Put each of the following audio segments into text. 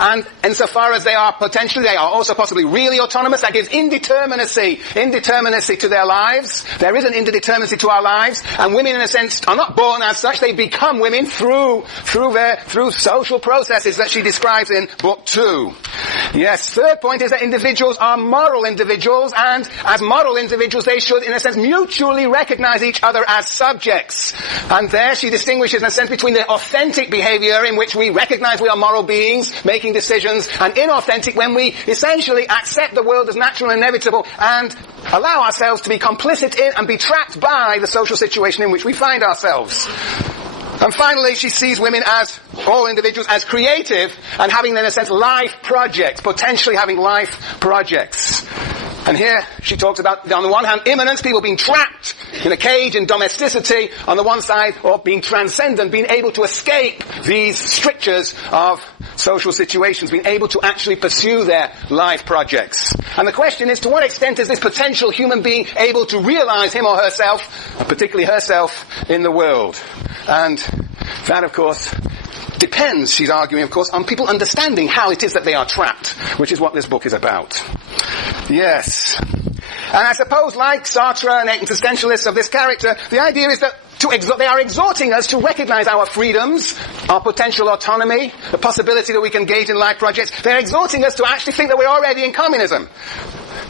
and insofar as they are also possibly really autonomous. That gives indeterminacy to their lives. There is an indeterminacy to our lives, and women, in a sense, are not born as such. They become women through social processes that she describes in Book 2. Yes, third point is that individuals are moral individuals, and as moral individuals they should, in a sense, mutually recognize each other as subjects. And there she distinguishes, in a sense, between the authentic behavior in which we recognize we are moral beings making decisions, and inauthentic when we essentially accept the world as natural and inevitable and allow ourselves to be complicit in and be trapped by the social situation in which we find ourselves. And finally, she sees women as, all individuals, as creative and having, in a sense, life projects, potentially having life projects. And here she talks about, on the one hand, immanence, people being trapped in a cage in domesticity, on the one side, or being transcendent, being able to escape these strictures of social situations, being able to actually pursue their life projects. And the question is, to what extent is this potential human being able to realize him or herself, and particularly herself, in the world? And that, of course, depends, she's arguing, of course, on people understanding how it is that they are trapped, which is what this book is about. Yes. And I suppose, like Sartre and existentialists of this character, the idea is that they are exhorting us to recognize our freedoms, our potential autonomy, the possibility that we can engage in life projects. They're exhorting us to actually think that we're already in communism.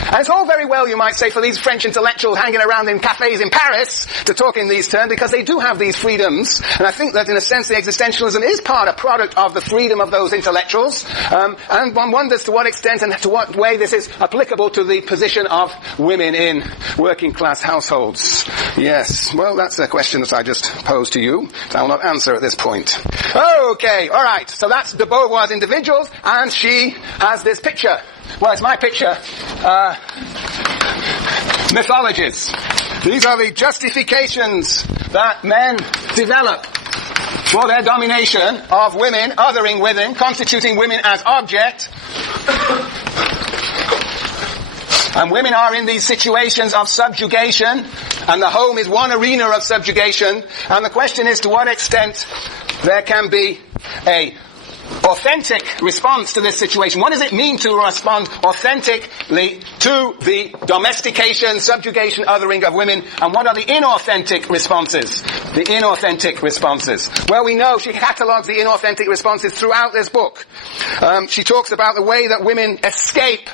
And it's all very well, you might say, for these French intellectuals hanging around in cafes in Paris to talk in these terms, because they do have these freedoms. And I think that, in a sense, the existentialism is a product of the freedom of those intellectuals. And one wonders to what extent and to what way this is applicable to the position of women in working class households. Yes, well, that's a question that I just posed to you. I will not answer at this point. Okay, all right. So that's de Beauvoir's individuals, and she has this picture. Well, it's my picture. Mythologies. These are the justifications that men develop for their domination of women, othering women, constituting women as object. And women are in these situations of subjugation, and the home is one arena of subjugation. And the question is, to what extent there can be a authentic response to this situation. What does it mean to respond authentically to the domestication, subjugation, othering of women? And what are the inauthentic responses? The inauthentic responses. Well, we know she catalogues the inauthentic responses throughout this book. She talks about the way that women escape.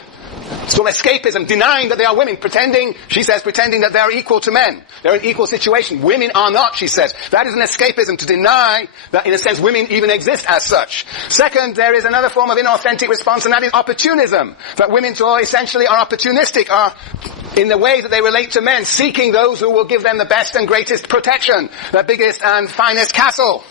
So escapism, denying that they are women, pretending that they are equal to men. They're in equal situation. Women are not, she says. That is an escapism, to deny that, in a sense, women even exist as such. Second, there is another form of inauthentic response, and that is opportunism. That women essentially are opportunistic, are in the way that they relate to men, seeking those who will give them the best and greatest protection, the biggest and finest castle.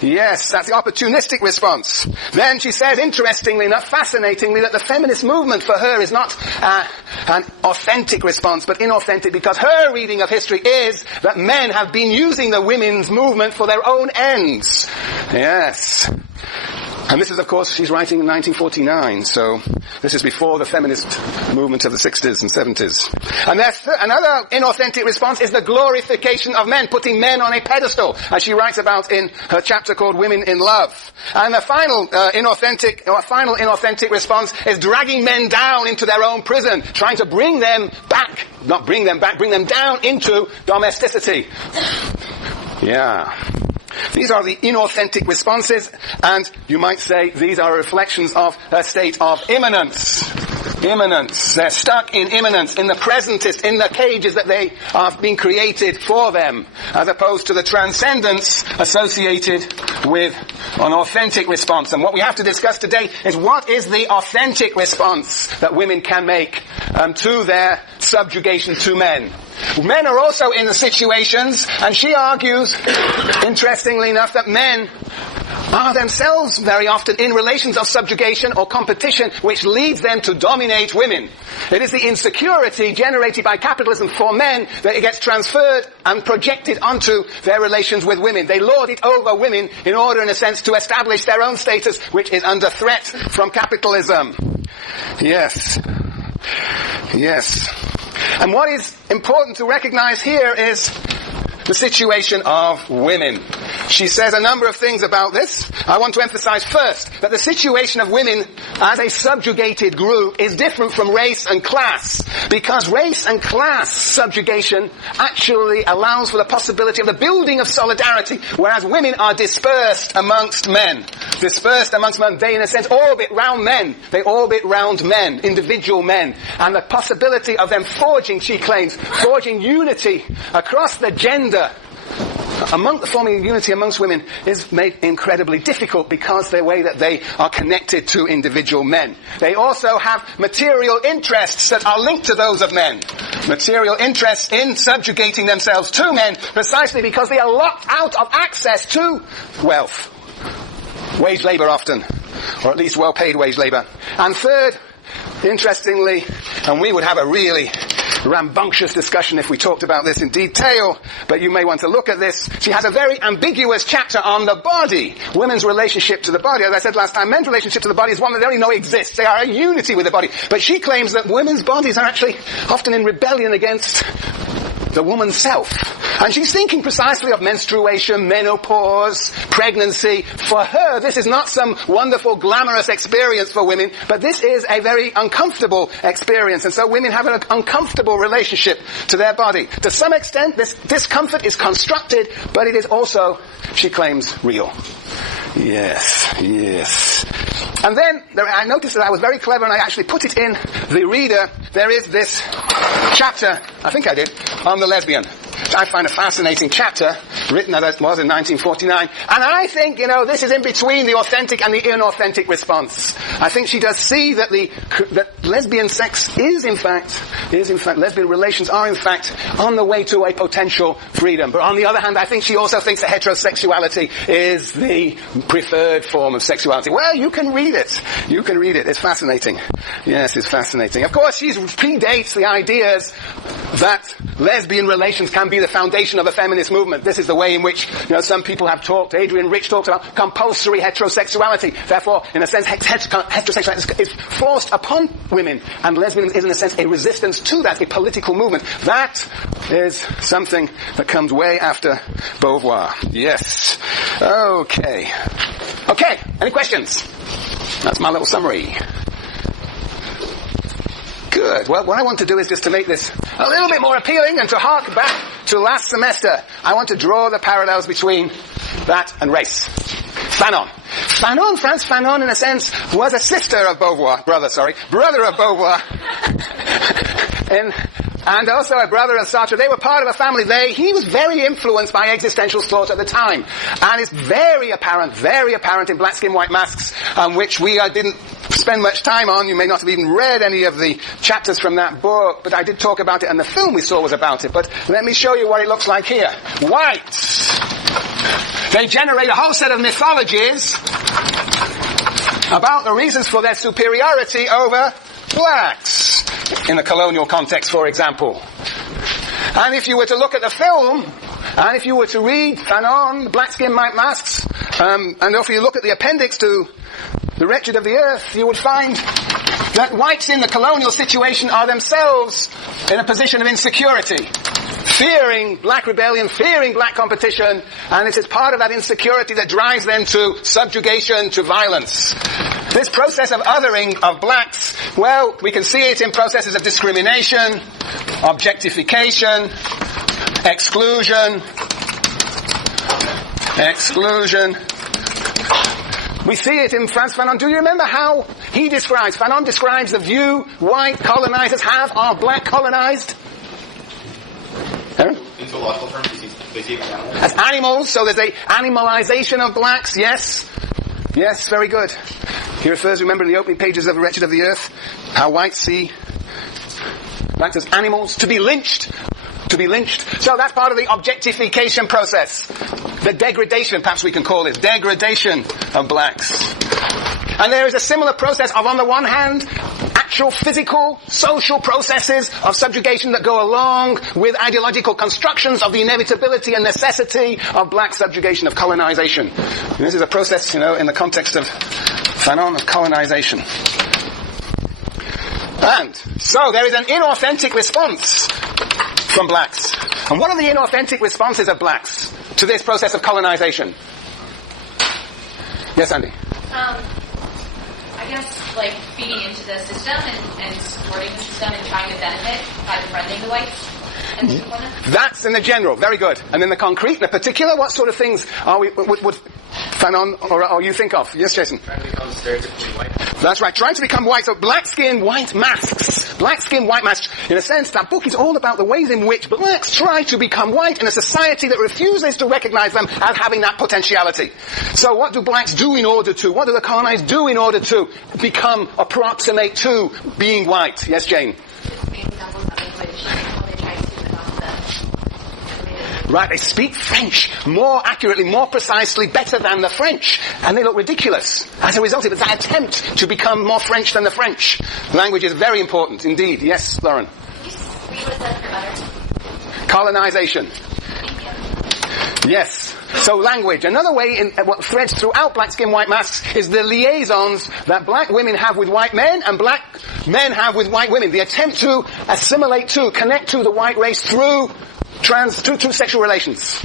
Yes, that's the opportunistic response. Then she says, interestingly enough, fascinatingly, that the feminist movement for her is not an authentic response, but inauthentic, because her reading of history is that men have been using the women's movement for their own ends. Yes. And this is, of course, she's writing in 1949, so this is before the feminist movement of the 60s and 70s. And another inauthentic response is the glorification of men, putting men on a pedestal, as she writes about in her chapter called Women in Love. And the final inauthentic response is dragging men down into their own prison, trying to bring them down into domesticity. Yeah. These are the inauthentic responses, and you might say these are reflections of a state of immanence. Immanence. They're stuck in immanence, in the presentist, in the cages that they are being created for them, as opposed to the transcendence associated with an authentic response. And what we have to discuss today is what is the authentic response that women can make to their subjugation to men. Men are also in the situations, and she argues, interestingly enough, that men are themselves very often in relations of subjugation or competition which leads them to dominate women. It is the insecurity generated by capitalism for men that it gets transferred and projected onto their relations with women. They lord it over women in order, in a sense, to establish their own status, which is under threat from capitalism. Yes. Yes. And what is important to recognize here is the situation of women. She says a number of things about this. I want to emphasize first that the situation of women as a subjugated group is different from race and class, because race and class subjugation actually allows for the possibility of the building of solidarity, whereas women are dispersed amongst men. Dispersed amongst men, they in a sense orbit round men. They orbit round men, individual men. And the possibility of them forging, she claims, forging unity across the gender, forming unity amongst women is made incredibly difficult because the way that they are connected to individual men. They also have material interests that are linked to those of men. Material interests in subjugating themselves to men precisely because they are locked out of access to wealth. Wage labour often, or at least well-paid wage labour. And third, interestingly, and we would have a really rambunctious discussion if we talked about this in detail, but you may want to look at this. She has a very ambiguous chapter on the body, women's relationship to the body. As I said last time, men's relationship to the body is one that they only know exists. They are a unity with the body. But she claims that women's bodies are actually often in rebellion against the woman's self. And she's thinking precisely of menstruation, menopause, pregnancy. For her, this is not some wonderful, glamorous experience for women, but this is a very uncomfortable experience. And so women have an uncomfortable relationship to their body. To some extent, this discomfort is constructed, but it is also, she claims, real. Yes. And then, I noticed that I was very clever and I actually put it in the reader. There is this chapter, I think I did, on the lesbian. I find a fascinating chapter, written as it was in 1949. And I think, this is in between the authentic and the inauthentic response. I think she does see that that lesbian sex is in fact, lesbian relations are in fact on the way to a potential freedom. But on the other hand, I think she also thinks that heterosexuality is the preferred form of sexuality. Well, you can read it. It's fascinating. Yes, it's fascinating. Of course, she predates the ideas that lesbian relations can be the foundation of a feminist movement. This is the way in which, some people have talked. Adrian Rich talked about compulsory heterosexuality. Therefore, in a sense, heterosexuality is forced upon women, and lesbianism is, in a sense, a resistance to that, a political movement. That is something that comes way after Beauvoir. Yes. Okay. Any questions? That's my little summary. Good. Well, what I want to do is just to make this a little bit more appealing and to hark back to last semester. I want to draw the parallels between that and race. Fanon, Frantz Fanon, in a sense, was a brother of Beauvoir. And also a brother of Sartre. They were part of a family. He was very influenced by existential thought at the time. And it's very apparent in Black Skin, White Masks, which we didn't spend much time on. You may not have even read any of the chapters from that book, but I did talk about it, and the film we saw was about it. But let me show you what it looks like here. Whites. They generate a whole set of mythologies about the reasons for their superiority over blacks, in the colonial context, for example. And if you were to look at the film, and if you were to read Fanon, Black Skin, White Masks, and if you look at the appendix to The Wretched of the Earth, you would find that whites in the colonial situation are themselves in a position of insecurity, fearing black rebellion, fearing black competition, and it is part of that insecurity that drives them to subjugation, to violence. This process of othering of blacks, well, we can see it in processes of discrimination, objectification, exclusion. We see it in Frantz Fanon. Do you remember how Fanon describes the view white colonizers have of black colonized? In zoological terms, they see as animals, so there's a animalization of blacks, yes. Yes, very good. He refers, remember, in the opening pages of The Wretched of the Earth, how whites see blacks as animals, to be lynched. So that's part of the objectification process. The degradation, perhaps we can call it, degradation of blacks. And there is a similar process of, on the one hand, actual physical, social processes of subjugation that go along with ideological constructions of the inevitability and necessity of black subjugation, of colonization. And this is a process, in the context of Fanon, of colonization. And so there is an inauthentic response from blacks. And what are the inauthentic responses of blacks to this process of colonization? Yes, Andy? I guess, like, feeding into the system and supporting the system and trying to benefit by befriending the whites and the components. That's in the general. Very good. And in the concrete, in the particular, what sort of things are would Fanon or you think of? Yes, Jason? Trying to become stereotypically white. That's right. Trying to become white. So black skin, white masks. Black skin, white masks. In a sense, that book is all about the ways in which blacks try to become white in a society that refuses to recognize them as having that potentiality. So what do blacks do in order to, what do the colonized do in order to become, approximate to being white? Yes, Jane? Right, they speak French more accurately, more precisely, better than the French. And they look ridiculous. As a result of it, that attempt to become more French than the French. Language is very important indeed. Yes, Lauren? Colonization. Yes. So language. Another way in what threads throughout black skin, white masks is the liaisons that black women have with white men and black men have with white women. The attempt to assimilate to, connect to the white race through sexual relations.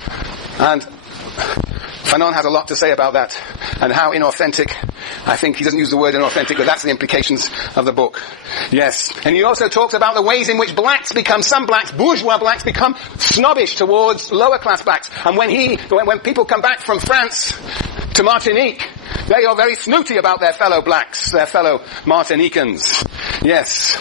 And Fanon has a lot to say about that and how inauthentic. I think he doesn't use the word inauthentic, but that's the implications of the book. Yes. And he also talks about the ways in which blacks become, some blacks, bourgeois blacks, become snobbish towards lower class blacks. And when people come back from France to Martinique, they are very snooty about their fellow blacks, their fellow Martinicans. Yes.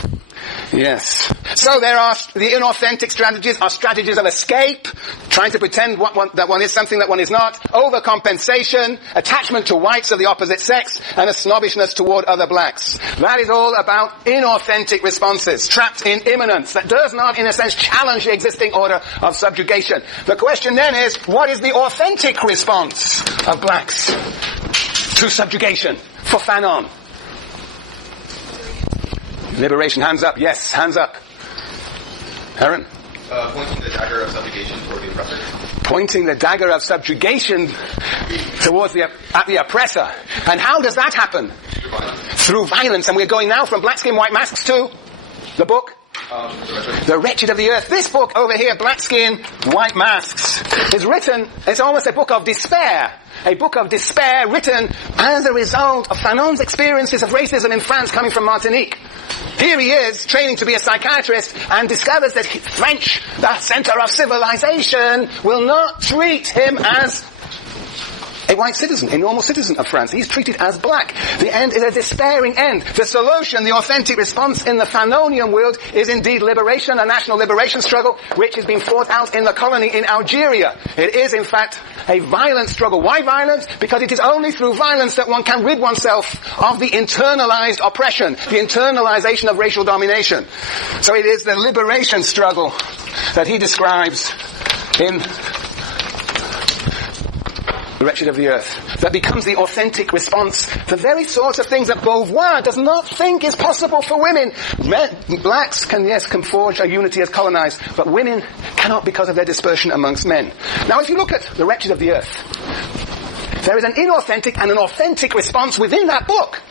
Yes. So there are, the inauthentic strategies are strategies of escape, trying to pretend that one is something that one is not, overcompensation, attachment to whites of the opposite sex, and a snobbishness toward other blacks. That is all about inauthentic responses, trapped in immanence, that does not, in a sense, challenge the existing order of subjugation. The question then is, what is the authentic response of blacks to subjugation for Fanon? Liberation. Hands up. Yes, hands up. Aaron? Pointing the dagger of subjugation toward the oppressor. Pointing the dagger of subjugation towards at the oppressor. And how does that happen? Through violence. And we're going now from black skin, white masks to the book? The Wretched of the Earth. This book over here, Black Skin, White Masks, is written, it's almost a book of despair. A book of despair written as a result of Fanon's experiences of racism in France coming from Martinique. Here he is, training to be a psychiatrist, and discovers that French, the center of civilization, will not treat him as a white citizen, a normal citizen of France. He's treated as black. The end is a despairing end. The solution, the authentic response in the Fanonian world is indeed liberation, a national liberation struggle, which is being fought out in the colony in Algeria. It is, in fact, a violent struggle. Why violent? Because it is only through violence that one can rid oneself of the internalized oppression, the internalization of racial domination. So it is the liberation struggle that he describes in The Wretched of the Earth, that becomes the authentic response. The very sorts of things that Beauvoir does not think is possible for women. Blacks can forge a unity as colonized, but women cannot because of their dispersion amongst men. Now if you look at The Wretched of the Earth, there is an inauthentic and an authentic response within that book.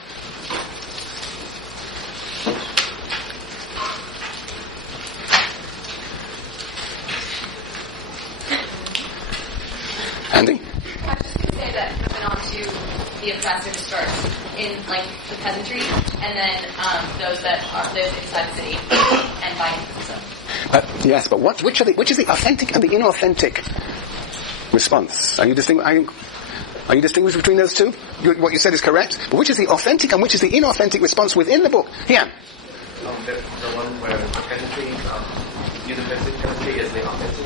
Andy? I was just going to say that went on to the oppressor starts in, like, the peasantry, and then those that live inside the city and by Yes, but which is the authentic and the inauthentic response? Are you distinguished between those two? What you said is correct, but which is the authentic and which is the inauthentic response within the book? Here. The one where the peasantry, the peasantry is the authentic.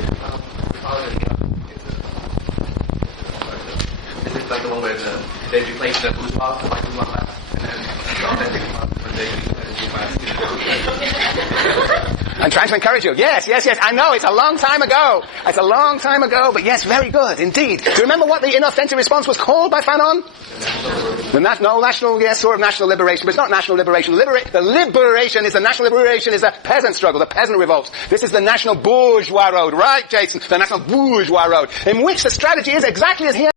It's like the one where they replace the bourgeois with white bourgeois class, and then the authentic when they I'm trying to encourage you. Yes. I know, it's a long time ago. But yes, very good, indeed. Do you remember what the inauthentic response was called by Fanon? The national, yes, sort of national liberation, but it's not national liberation. The liberation is the national liberation is a peasant struggle, the peasant revolt. This is the national bourgeois road, right, Jason? The national bourgeois road, in which the strategy is exactly as here.